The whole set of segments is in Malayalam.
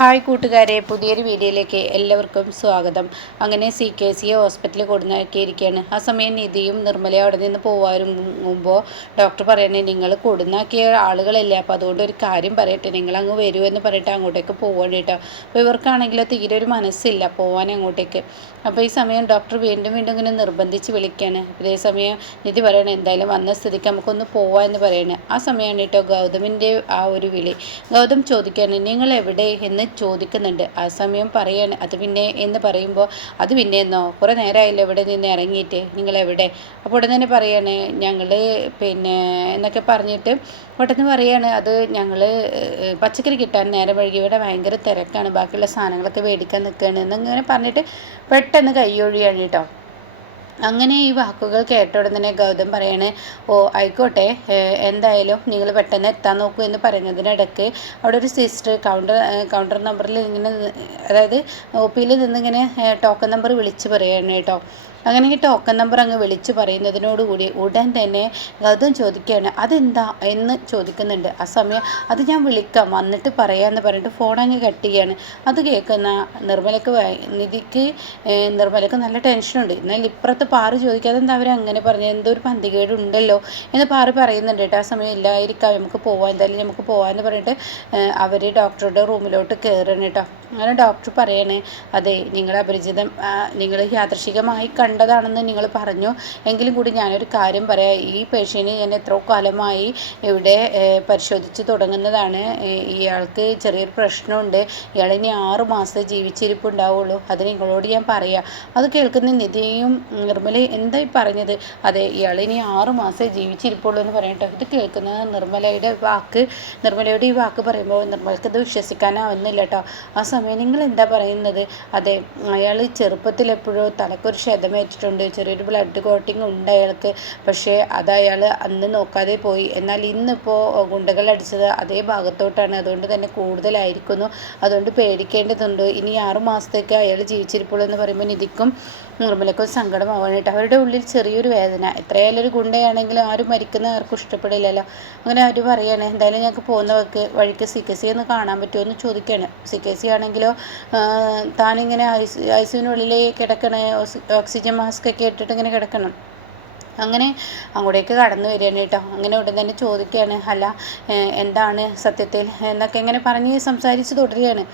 ഹായ് കൂട്ടുകാരെ, പുതിയൊരു വീഡിയോയിലേക്ക് എല്ലാവർക്കും സ്വാഗതം. അങ്ങനെ CKC ഹോസ്പിറ്റലിൽ കൊടുന്നാക്കിയിരിക്കുകയാണ്. ആ സമയം നിധിയും നിർമ്മലയും അവിടെ നിന്ന് പോകാറുമ്പോൾ ഡോക്ടർ പറയണേ, നിങ്ങൾ കൊടുന്നാക്കിയ ആളുകളല്ലേ, അപ്പോൾ അതുകൊണ്ട് ഒരു കാര്യം പറയട്ടെ, നിങ്ങൾ അങ്ങ് വരൂ എന്ന് പറഞ്ഞിട്ട് അങ്ങോട്ടേക്ക് പോകണം കേട്ടോ. അപ്പോൾ ഇവർക്കാണെങ്കിലോ തീരെ ഒരു മനസ്സില്ല പോകാൻ അങ്ങോട്ടേക്ക്. അപ്പോൾ ഈ സമയം ഡോക്ടർ വീണ്ടും വീണ്ടും ഇങ്ങനെ നിർബന്ധിച്ച് വിളിക്കുകയാണ്. ഇതേ സമയം നിധി പറയണേ, എന്തായാലും വന്ന സ്ഥിതിക്ക് നമുക്കൊന്ന് പോവാം എന്ന് പറയണേ. ആ സമയമാണ് കേട്ടോ ഗൗതമിൻ്റെ ആ ഒരു വിളി. ഗൗതം ചോദിക്കുകയാണ്, നിങ്ങൾ എവിടെ എന്ന് ചോദിക്കുന്നുണ്ട്. ആ സമയം പറയാണ്, അത് പിന്നെ എന്ന് പറയുമ്പോൾ അത് പിന്നെ എന്നോ, കുറേ നേരമായില്ലോ ഇവിടെ നിന്ന് ഇറങ്ങിയിട്ട്, നിങ്ങളെവിടെ? അപ്പോൾ ഉടനെ തന്നെ പറയാണ്, ഞങ്ങൾ പിന്നെ എന്നൊക്കെ പറഞ്ഞിട്ട് പെട്ടെന്ന് പറയാണ്, അത് ഞങ്ങൾ പച്ചക്കറി കിട്ടാൻ നേരം വഴുകി, ഇവിടെ ഭയങ്കര തിരക്കാണ്, ബാക്കിയുള്ള സാധനങ്ങളൊക്കെ മേടിക്കാൻ നിൽക്കുകയാണ് എന്നിങ്ങനെ പറഞ്ഞിട്ട് പെട്ടെന്ന് കൈയൊഴിയാണ് കേട്ടോ. അങ്ങനെ ഈ വാക്കുകൾ കേട്ട ഉടനെ തന്നെ ഗൗതം പറയാണ്, ഓ ആയിക്കോട്ടെ, എന്തായാലും നിങ്ങൾ പെട്ടെന്ന് എത്താൻ നോക്കൂ എന്ന് പറയുന്നതിനിടയ്ക്ക് അവിടെ ഒരു സിസ്റ്റർ കൗണ്ടർ നമ്പറിൽ ഇങ്ങനെ, അതായത് OPയിൽ നിന്നിങ്ങനെ ടോക്കൺ നമ്പർ വിളിച്ച് പറയുകയാണ് കേട്ടോ. അങ്ങനെ ഈ ടോക്കൺ നമ്പർ അങ്ങ് വിളിച്ചു പറയുന്നതിനോടുകൂടി ഉടൻ തന്നെ ഗൗതം ചോദിക്കുകയാണ്, അതെന്താ എന്ന് ചോദിക്കുന്നുണ്ട്. ആ സമയം അത് ഞാൻ വിളിക്കാം വന്നിട്ട് പറയാമെന്ന് പറഞ്ഞിട്ട് ഫോൺ അങ്ങ് കട്ട് ചെയ്യാണ്. അത് കേൾക്കുന്ന നിധിക്ക് നിർമ്മലക്ക് നല്ല ടെൻഷനുണ്ട്. എന്നാൽ ഇപ്പുറത്ത് പാറ് ചോദിക്കാതെ എന്താ അവരങ്ങനെ പറഞ്ഞത്, എന്തോ ഒരു പന്തികേടുണ്ടല്ലോ എന്ന് പാറ് പറയുന്നുണ്ട് കേട്ടോ. ആ സമയം ഇല്ലായിരിക്കാം, നമുക്ക് പോവാം, എന്തായാലും നമുക്ക് പോകാമെന്ന് പറഞ്ഞിട്ട് അവർ ഡോക്ടറുടെ റൂമിലോട്ട് കയറണം കേട്ടോ. അങ്ങനെ ഡോക്ടർ പറയണേ, അതെ നിങ്ങൾ അപരിചിതം, നിങ്ങൾ യാദൃശികമായി കണ്ടതാണെന്ന് നിങ്ങൾ പറഞ്ഞു, എങ്കിലും കൂടി ഞാനൊരു കാര്യം പറയാം, ഈ പേഷ്യൻറ്റ് ഞാൻ എത്രയോ കാലമായി ഇവിടെ പരിശോധിച്ച് തുടങ്ങുന്നതാണ്, ഇയാൾക്ക് ചെറിയൊരു പ്രശ്നമുണ്ട്, ഇയാൾ ഇനി 6 മാസം ജീവിച്ചിരിപ്പുണ്ടാവുള്ളൂ, അത് നിങ്ങളോട് ഞാൻ പറയാം. അത് കേൾക്കുന്ന നിധിയും നിർമ്മലയും എന്തായി പറഞ്ഞത്, അതെ ഇയാൾ ഇനി 6 മാസം ജീവിച്ചിരിപ്പുള്ളൂ എന്ന് പറയട്ടോ. ഇത് കേൾക്കുന്ന നിർമ്മലയുടെ ഈ വാക്ക് പറയുമ്പോൾ നിർമ്മലക്കത് വിശ്വസിക്കാനാവുന്നില്ല കേട്ടോ. ആ സമയം നിങ്ങൾ എന്താ പറയുന്നത്, അതെ അയാൾ ചെറുപ്പത്തിൽ എപ്പോഴോ തലക്കൊരു ക്ഷതമേറ്റിട്ടുണ്ട്, ചെറിയൊരു ബ്ലഡ് കോട്ടിങ് ഉണ്ട് അയാൾക്ക്, പക്ഷേ അത് അയാൾ അന്ന് നോക്കാതെ പോയി, എന്നാൽ ഇന്നിപ്പോൾ ഗുണ്ടകൾ അടിച്ചത് അതേ ഭാഗത്തോട്ടാണ്, അതുകൊണ്ട് തന്നെ കൂടുതലായിരിക്കുന്നു, അതുകൊണ്ട് പേടിക്കേണ്ടതുണ്ട്, ഇനി 6 മാസത്തേക്ക് അയാൾ ജീവിച്ചിരിപ്പുള്ളൂ എന്ന് പറയുമ്പോൾ നിധിക്കും നിർമ്മലക്കും സങ്കടമാവാനായിട്ട് അവരുടെ ഉള്ളിൽ ചെറിയൊരു വേദന. എത്രയായാലും ഒരു ഗുണ്ടയാണെങ്കിലും ആരും മരിക്കുന്ന ആർക്കും ഇഷ്ടപ്പെടില്ലല്ലോ. അങ്ങനെ അവർ പറയുകയാണ്, എന്തായാലും ഞങ്ങൾക്ക് പോകുന്ന വഴിക്ക് CKC ഒന്ന് കാണാൻ പറ്റുമോ എന്ന് ചോദിക്കുകയാണ്. CKC ആണെങ്കിലോ താനിങ്ങനെ ഐസിയുവിനുള്ളിൽ കിടക്കണേ, ഓക്സിജൻ മാസ്ക് ഒക്കെ ഇട്ടിട്ട് ഇങ്ങനെ കിടക്കണം. അങ്ങനെ അങ്ങോട്ടേക്ക് കടന്നു വരികയാണ് കേട്ടോ. അങ്ങനെ ഉടൻ തന്നെ ചോദിക്കുകയാണ്, അല്ല എന്താണ് സത്യത്തിൽ എന്നൊക്കെ ഇങ്ങനെ പറഞ്ഞ് സംസാരിച്ച് തുടരുകയാണ്.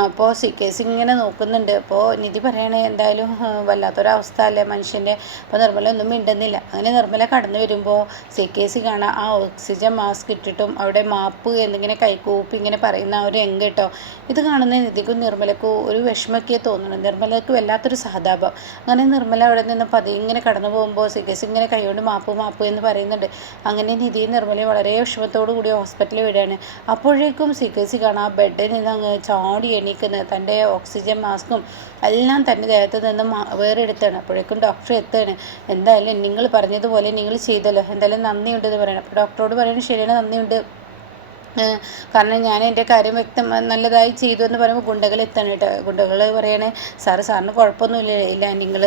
അപ്പോൾ CKC ഇങ്ങനെ നോക്കുന്നുണ്ട്. അപ്പോൾ നിധി പറയണേ, എന്തായാലും വല്ലാത്തൊരവസ്ഥ അല്ലേ മനുഷ്യൻ്റെ. അപ്പോൾ നിർമ്മല ഒന്നും മിണ്ടുന്നില്ല. അങ്ങനെ നിർമ്മല കടന്നു വരുമ്പോൾ CKC കാണാം ആ ഓക്സിജൻ മാസ്ക് ഇട്ടിട്ടും അവിടെ മാപ്പ് എന്നിങ്ങനെ കൈകൂപ്പി ഇങ്ങനെ പറയുന്ന ആ ഒരു രംഗം കേട്ടോ. ഇത് കാണുന്ന നിധിക്കും നിർമ്മലക്കും ഒരു വിഷമമൊക്കെ തോന്നുന്നു. നിർമ്മലക്ക് വല്ലാത്തൊരു സഹതാപം. അങ്ങനെ നിർമ്മല അവിടെ നിന്ന് പതിയെ ഇങ്ങനെ കടന്നു പോകുമ്പോൾ CKC ഇങ്ങനെ കൈകൊണ്ട് മാപ്പ് എന്ന് പറയുന്നുണ്ട്. അങ്ങനെ നിധിയും നിർമ്മലയും വളരെ വിഷമത്തോടു കൂടി ഹോസ്പിറ്റലിൽ വിടുകയാണ്. അപ്പോഴേക്കും CKC കാണാം ആ ബെഡിൽ നിന്ന് അങ്ങ് ചാടി എണീക്കുന്നത്, തൻ്റെ ഓക്സിജൻ മാസ്കും എല്ലാം തൻ്റെ ദേഹത്ത് നിന്നും വേറെ എടുത്താണ്. അപ്പോഴേക്കും ഡോക്ടർ എത്തുകയാണ്. എന്തായാലും നിങ്ങൾ പറഞ്ഞതുപോലെ നിങ്ങൾ ചെയ്തല്ലോ, എന്തായാലും നന്ദിയുണ്ട് എന്ന് പറയണം. അപ്പോൾ ഡോക്ടറോട് പറയുന്നത് ശരിയാണ്, നന്ദിയുണ്ട്, കാരണം ഞാൻ എൻ്റെ കാര്യം നല്ലതായി ചെയ്തു എന്ന് പറയുമ്പോൾ ഗുണ്ടകൾ എത്താണ് കേട്ടോ. ഗുണ്ടകൾ പറയണേ, സാറിന് കുഴപ്പമൊന്നുമില്ല, നിങ്ങൾ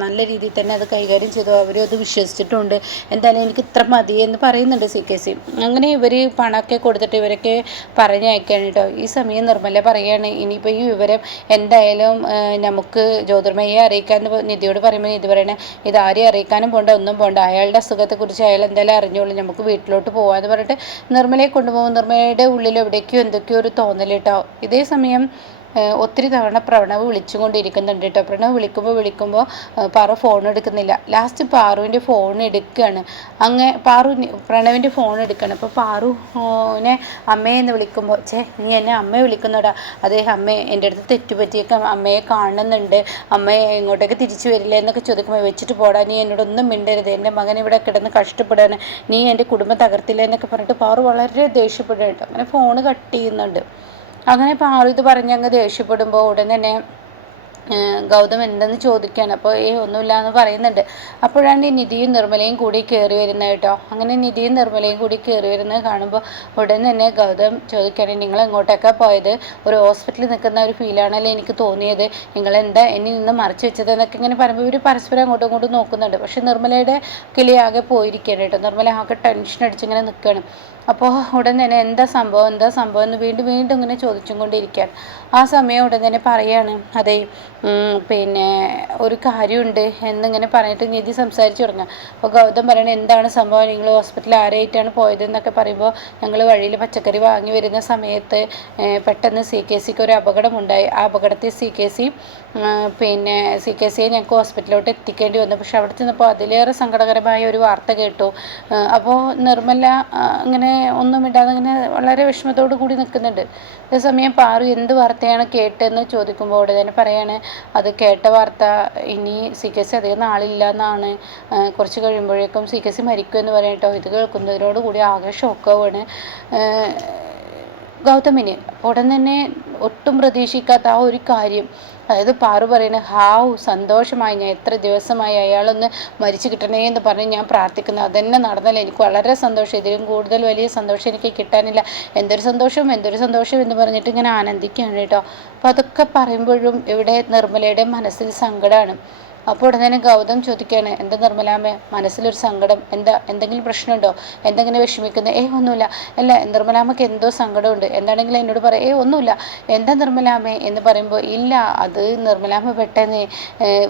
നല്ല രീതിയിൽ തന്നെ അത് കൈകാര്യം ചെയ്തു, അവരും അത് വിശ്വസിച്ചിട്ടുണ്ട്, എന്തായാലും എനിക്ക് ഇത്ര മതി എന്ന് പറയുന്നുണ്ട് CKC. അങ്ങനെ ഇവർ പണമൊക്കെ കൊടുത്തിട്ട് ഇവരൊക്കെ പറഞ്ഞയക്കുകയാണ് കേട്ടോ. ഈ സമയം നിർമ്മല പറയുകയാണ്, ഇനിയിപ്പോൾ ഈ വിവരം എന്തായാലും നമുക്ക് ജ്യോതിർമയെ അറിയിക്കാമെന്ന് നിധിയോട് പറയുമ്പോൾ നിധി പറയണേ, ഇതാരെയും അറിയിക്കാനും പോണ്ട, ഒന്നും പോണ്ട, അയാളുടെ അസുഖത്തെക്കുറിച്ച് അയാൾ എന്തായാലും അറിഞ്ഞോളൂ, നമുക്ക് വീട്ടിലോട്ട് പോകാമെന്ന് പറഞ്ഞിട്ട് നിർമ്മലയെ കൊണ്ടുപോകും. നിർമ്മലയുടെ ഉള്ളിൽ എവിടേക്കോ എന്തൊക്കെയോ ഒരു തോന്നൽ കേട്ടോ. ഇതേ സമയം ഒത്തിരി തവണ പ്രണവ് വിളിച്ചുകൊണ്ടിരിക്കുന്നുണ്ട് കേട്ടോ. പ്രണവ് വിളിക്കുമ്പോൾ പാറു ഫോൺ എടുക്കുന്നില്ല. ലാസ്റ്റ് പാറുവിൻ്റെ ഫോൺ എടുക്കുകയാണ്. പ്രണവിൻ്റെ ഫോൺ എടുക്കുകയാണ്. അപ്പോൾ പാറുവിനെ അമ്മയെന്ന് വിളിക്കുമ്പോൾ, നീ എന്നെ അമ്മയെ വിളിക്കുന്നോടാ, അതേ അമ്മേ എൻ്റെ അടുത്ത് തെറ്റുപറ്റിയൊക്കെ അമ്മയെ കാണുന്നുണ്ട്, അമ്മയെ ഇങ്ങോട്ടേക്ക് തിരിച്ചു വരില്ല എന്നൊക്കെ ചോദിക്കുമ്പോൾ, വെച്ചിട്ട് പോടാ, നീ എന്നോടൊന്നും മിണ്ടരുത്, എൻ്റെ മകൻ ഇവിടെ കിടന്ന് കഷ്ടപ്പെടാണ്, നീ എൻ്റെ കുടുംബം തകർത്തില്ല എന്നൊക്കെ പറഞ്ഞിട്ട് പാറു വളരെ ദേഷ്യപ്പെടുക കേട്ടോ. അങ്ങനെ ഫോൺ കട്ട് ചെയ്യുന്നുണ്ട്. അങ്ങനെ പാറു ഇത് പറഞ്ഞങ്ങ് ദേഷ്യപ്പെടുമ്പോൾ ഉടൻ തന്നെ ഗൗതം എന്തെന്ന് ചോദിക്കുകയാണ്. അപ്പോൾ ഒന്നുമില്ല എന്ന് പറയുന്നുണ്ട്. അപ്പോഴാണ് ഈ നിധിയും നിർമ്മലയും കൂടി കയറി വരുന്നത് കേട്ടോ. അങ്ങനെ നിധിയും നിർമ്മലയും കൂടി കയറി വരുന്നത് കാണുമ്പോൾ ഉടൻ തന്നെ ഗൗതം ചോദിക്കുകയാണ്, നിങ്ങൾ എങ്ങോട്ടൊക്കെ പോയത്, ഒരു ഹോസ്പിറ്റലിൽ നിൽക്കുന്ന ഒരു ഫീലാണല്ലോ എനിക്ക് തോന്നിയത്, നിങ്ങളെന്താ എന്നിൽ നിന്ന് മറച്ചു വെച്ചത് എന്നൊക്കെ ഇങ്ങനെ പറയുമ്പോൾ ഇവർ പരസ്പരം അങ്ങോട്ടും ഇങ്ങോട്ടും നോക്കുന്നുണ്ട്. പക്ഷേ നിർമ്മലയുടെ കിളി ആകെ പോയിരിക്കുകയാണ് കേട്ടോ. നിർമ്മല ആകെ ടെൻഷൻ അടിച്ചിങ്ങനെ നിൽക്കുകയാണ്. അപ്പോൾ ഉടൻ തന്നെ എന്താ സംഭവം എന്ന് വീണ്ടും വീണ്ടും ഇങ്ങനെ ചോദിച്ചും കൊണ്ടിരിക്കുകയാണ്. ആ സമയം ഉടൻ തന്നെ പറയാണ്, അതെ പിന്നെ ഒരു കാര്യമുണ്ട് എന്നിങ്ങനെ പറഞ്ഞിട്ട് നിധി സംസാരിച്ചു തുടങ്ങുക. അപ്പോൾ ഗൗതം പറയണത് എന്താണ് സംഭവം, നിങ്ങൾ ഹോസ്പിറ്റലിൽ ആരായിട്ടാണ് പോയതെന്നൊക്കെ പറയുമ്പോൾ ഞങ്ങൾ വഴിയിൽ പച്ചക്കറി വാങ്ങി വരുന്ന സമയത്ത് പെട്ടെന്ന് CKCക്ക് ഒരു അപകടമുണ്ടായി. ആ അപകടത്തിൽ CKCയെ ഞങ്ങൾക്ക് ഹോസ്പിറ്റലിലോട്ട് എത്തിക്കേണ്ടി വന്നു. പക്ഷെ അവിടെ ചെന്നപ്പോൾ അതിലേറെ സങ്കടകരമായ ഒരു വാർത്ത കേട്ടു. അപ്പോൾ നിർമ്മല ഇങ്ങനെ ഒന്നും ഇടാതെ ഇങ്ങനെ വളരെ വിഷമത്തോടു കൂടി നിൽക്കുന്നുണ്ട്. അതേസമയം പാറു എന്ത് വാർത്തയാണ് കേട്ടതെന്ന് ചോദിക്കുമ്പോൾ അവിടെ തന്നെ പറയാണ്, അത് കേട്ട വാർത്ത ഇനി CKC അധികം നാളില്ല എന്നാണ്, കുറച്ച് കഴിയുമ്പോഴേക്കും CKC മരിക്കുമെന്ന് പറയട്ടോ. ഇത് കേൾക്കുന്നതിനോട് കൂടി ആകെ ഷോക്കാവാണ് ഗൗതമിന്. ഉടൻ തന്നെ ഒട്ടും പ്രതീക്ഷിക്കാത്ത ആ ഒരു കാര്യം, അതായത് പാറു പറയുന്നത്, ഹാവ് സന്തോഷമായി, ഞാൻ എത്ര ദിവസമായി അയാളൊന്ന് മരിച്ചു കിട്ടണേ എന്ന് പറഞ്ഞ് ഞാൻ പ്രാർത്ഥിക്കുന്നു, അതെന്നെ നടന്നല്ലോ, എനിക്ക് വളരെ സന്തോഷം, ഇതിലും കൂടുതൽ വലിയ സന്തോഷം എനിക്ക് കിട്ടാനില്ല, എന്തൊരു സന്തോഷം എന്ന് പറഞ്ഞിട്ട് ഇങ്ങനെ ആനന്ദിക്കുകയാണ് കേട്ടോ. അപ്പോൾ അതൊക്കെ പറയുമ്പോഴും ഇവിടെ നിർമ്മലയുടെ മനസ്സിൽ സങ്കടമാണ്. അപ്പോൾ ഉടനെ തന്നെ ഗൗതം ചോദിക്കുകയാണ്, എന്താ നിർമ്മലാമ്മേ മനസ്സിലൊരു സങ്കടം, എന്തെങ്കിലും പ്രശ്നമുണ്ടോ, എന്തെങ്കിലും വിഷമിക്കുന്നത്? ഒന്നുമില്ല. അല്ല നിർമ്മലാമ്മക്ക് എന്തോ സങ്കടമുണ്ട്, എന്താണെങ്കിലും എന്നോട് പറയാം. ഒന്നുമില്ല, എന്താ നിർമ്മലാമ്മേ എന്ന് പറയുമ്പോൾ, ഇല്ല അത് നിർമ്മലാമ്മ പെട്ടെന്ന്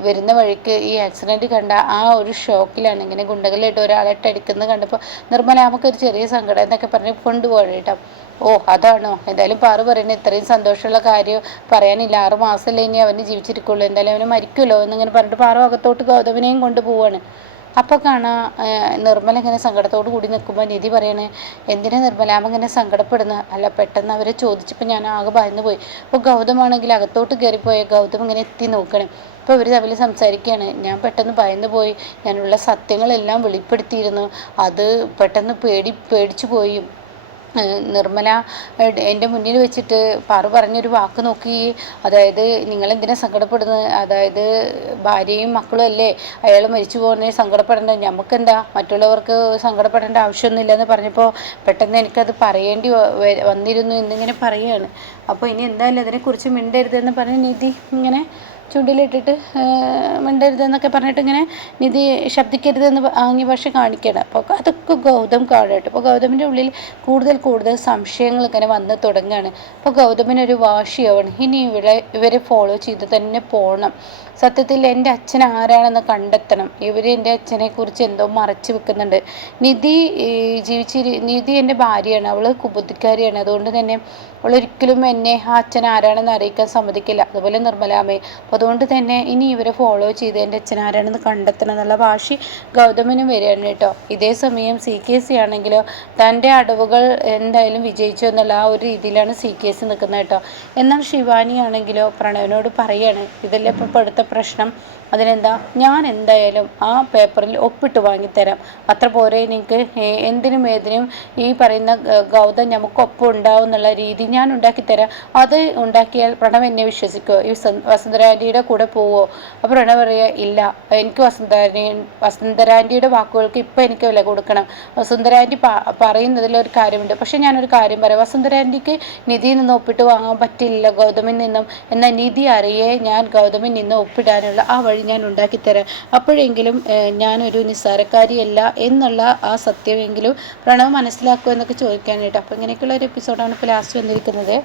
വരുന്ന വഴിക്ക് ഈ ആക്സിഡൻറ്റ് കണ്ട ആ ഒരു ഷോക്കിലാണ്, ഇങ്ങനെ ഗുണ്ടകളിലിട്ട് ഒരാളിട്ട് അടിക്കുന്നത് കണ്ടപ്പോൾ നിർമ്മലാമ്മക്ക് ഒരു ചെറിയ സങ്കടം എന്നൊക്കെ പറഞ്ഞ് കൊണ്ടുപോകണം കേട്ടോ. അതാണോ? എന്തായാലും പാറു പറയുന്നത് ഇത്രയും സന്തോഷമുള്ള കാര്യം പറയാനില്ല, 6 മാസമല്ലേ ഇനി അവന് ജീവിച്ചിരിക്കുള്ളൂ, എന്തായാലും അവന് മരിക്കുമല്ലോ എന്നിങ്ങനെ പറഞ്ഞിട്ട് പാറു അകത്തോട്ട് ഗൗതമിനെയും കൊണ്ടുപോവാണ്. അപ്പോൾ കാണാം നിർമ്മല ഇങ്ങനെ സങ്കടത്തോട് കൂടി നിൽക്കുമ്പോൾ നിധി പറയണേ, എന്തിനാ നിർമ്മലാമ്മ ഇങ്ങനെ സങ്കടപ്പെടുന്നത്? അല്ല പെട്ടെന്ന് അവരെ ചോദിച്ചപ്പോൾ ഞാൻ ആകെ ഭയന്നു പോയി. അപ്പോൾ ഗൗതമാണെങ്കിൽ അകത്തോട്ട് കയറിപ്പോയ ഗൗതം ഇങ്ങനെ എത്തി നോക്കണം. അപ്പോൾ ഇവർ തമ്മിൽ സംസാരിക്കുകയാണ്. ഞാൻ പെട്ടെന്ന് ഭയന്നു പോയി, ഞാനുള്ള സത്യങ്ങളെല്ലാം വെളിപ്പെടുത്തിയിരുന്നു, അത് പെട്ടെന്ന് പേടിച്ചു പോയി. നിർമ്മല എൻ്റെ മുന്നിൽ വെച്ചിട്ട് പാറു പറഞ്ഞൊരു വാക്ക് നോക്കി, അതായത് നിങ്ങളെന്തിനാ സങ്കടപ്പെടുന്നത്, അതായത് ഭാര്യയും മക്കളും അല്ലേ അയാൾ മരിച്ചു പോകുന്നതിന് സങ്കടപ്പെടേണ്ടത്, നമുക്കെന്താ, മറ്റുള്ളവർക്ക് സങ്കടപ്പെടേണ്ട ആവശ്യമൊന്നുമില്ലെന്ന് പറഞ്ഞപ്പോൾ പെട്ടെന്ന് എനിക്കത് പറയേണ്ടി വന്നിരുന്നു എന്നിങ്ങനെ പറയുകയാണ്. അപ്പോൾ ഇനി എന്തായാലും അതിനെക്കുറിച്ച് മിണ്ടരുതെന്ന് പറഞ്ഞ് നിധി ഇങ്ങനെ ചുണ്ടിലിട്ടിട്ട് മിണ്ടരുതെന്നൊക്കെ പറഞ്ഞിട്ട് ഇങ്ങനെ നിധി ശബ്ദിക്കരുതെന്ന് ആംഗ്യ ഭാഷ കാണിക്കണം. അപ്പോൾ അതൊക്കെ ഗൗതം കാണട്ടെ. അപ്പോൾ ഗൗതമിൻ്റെ ഉള്ളിൽ കൂടുതൽ സംശയങ്ങൾ ഇങ്ങനെ വന്ന് തുടങ്ങുകയാണ്. അപ്പോൾ ഗൗതമിനൊരു വാശിയാവണം, ഇനി ഇവരെ ഫോളോ ചെയ്ത് തന്നെ പോകണം, സത്യത്തിൽ എൻ്റെ അച്ഛൻ ആരാണെന്ന് കണ്ടെത്തണം, ഇവർ എൻ്റെ അച്ഛനെക്കുറിച്ച് എന്തോ മറച്ചു വെക്കുന്നുണ്ട്. നിധി എൻ്റെ ഭാര്യയാണ്, അവൾ കുബുദ്ധിക്കാരിയാണ്, അതുകൊണ്ട് തന്നെ അവളൊരിക്കലും എന്നെ ആ അച്ഛൻ ആരാണെന്ന് അറിയിക്കാൻ സമ്മതിക്കില്ല, അതുപോലെ നിർമ്മലാമ്മയെ. അപ്പോൾ അതുകൊണ്ട് തന്നെ ഇനി ഇവരെ ഫോളോ ചെയ്ത് എൻ്റെ അച്ഛൻ ആരാണെന്ന് കണ്ടെത്തണം എന്നുള്ള വാശി ഗൗതമിനും വരികയാണ് കേട്ടോ. ഇതേ സമയം CKC ആണെങ്കിലോ തൻ്റെ അടവുകൾ എന്തായാലും വിജയിച്ചു എന്നുള്ള ആ ഒരു രീതിയിലാണ് CKC നിൽക്കുന്നത് കേട്ടോ. എന്നാൽ ശിവാനി ആണെങ്കിലോ പ്രണവിനോട് പറയാണ്, ഇതെല്ലാം ഇപ്പോൾ അടുത്ത പ്രശ്നം, അതിനെന്താ, ഞാൻ എന്തായാലും ആ പേപ്പറിൽ ഒപ്പിട്ട് വാങ്ങിത്തരാം, അത്ര പോരെ നിങ്ങൾക്ക്, എന്തിനും ഏതിനും ഈ പറയുന്ന ഗൗതം നമുക്കൊപ്പം ഉണ്ടാവും എന്നുള്ള രീതി ഞാൻ ഉണ്ടാക്കിത്തരാം, അത് ഉണ്ടാക്കിയാൽ പ്രണവ് എന്നെ വിശ്വസിക്കുമോ, ഈ വസുന്ധരാൻ്റിയുടെ കൂടെ പോവോ? അപ്പോൾ പ്രണവ് പറയുക, ഇല്ല, എനിക്ക് വസുന്ധരാൻ്റിയുടെ വാക്കുകൾക്ക് ഇപ്പം എനിക്ക് വില കൊടുക്കണം, വസുന്ധരാൻ്റി പറയുന്നതിലൊരു കാര്യമുണ്ട്, പക്ഷെ ഞാനൊരു കാര്യം പറയാം, വസുന്ധരാൻ്റിക്ക് നിധിയിൽ നിന്ന് ഒപ്പിട്ട് വാങ്ങാൻ പറ്റില്ല ഗൗതമിൽ നിന്നും, എന്നാൽ നിധി അറിയേ ഞാൻ ഗൗതമിൽ നിന്ന് ഒപ്പിടാനുള്ള ആ വഴി ഞാൻ ഉണ്ടാക്കിത്തരാം, അപ്പോഴെങ്കിലും ഞാനൊരു നിസ്സാരക്കാരിയല്ല എന്നുള്ള ആ സത്യമെങ്കിലും പ്രണവ് മനസ്സിലാക്കുമോ എന്നൊക്കെ ചോദിക്കാനായിട്ട്. അപ്പോൾ ഇങ്ങനെയൊക്കെയുള്ള ഒരു എപ്പിസോഡാണ് ഇപ്പോൾ ലാസ്റ്റ് വന്നിരിക്കുന്നത്.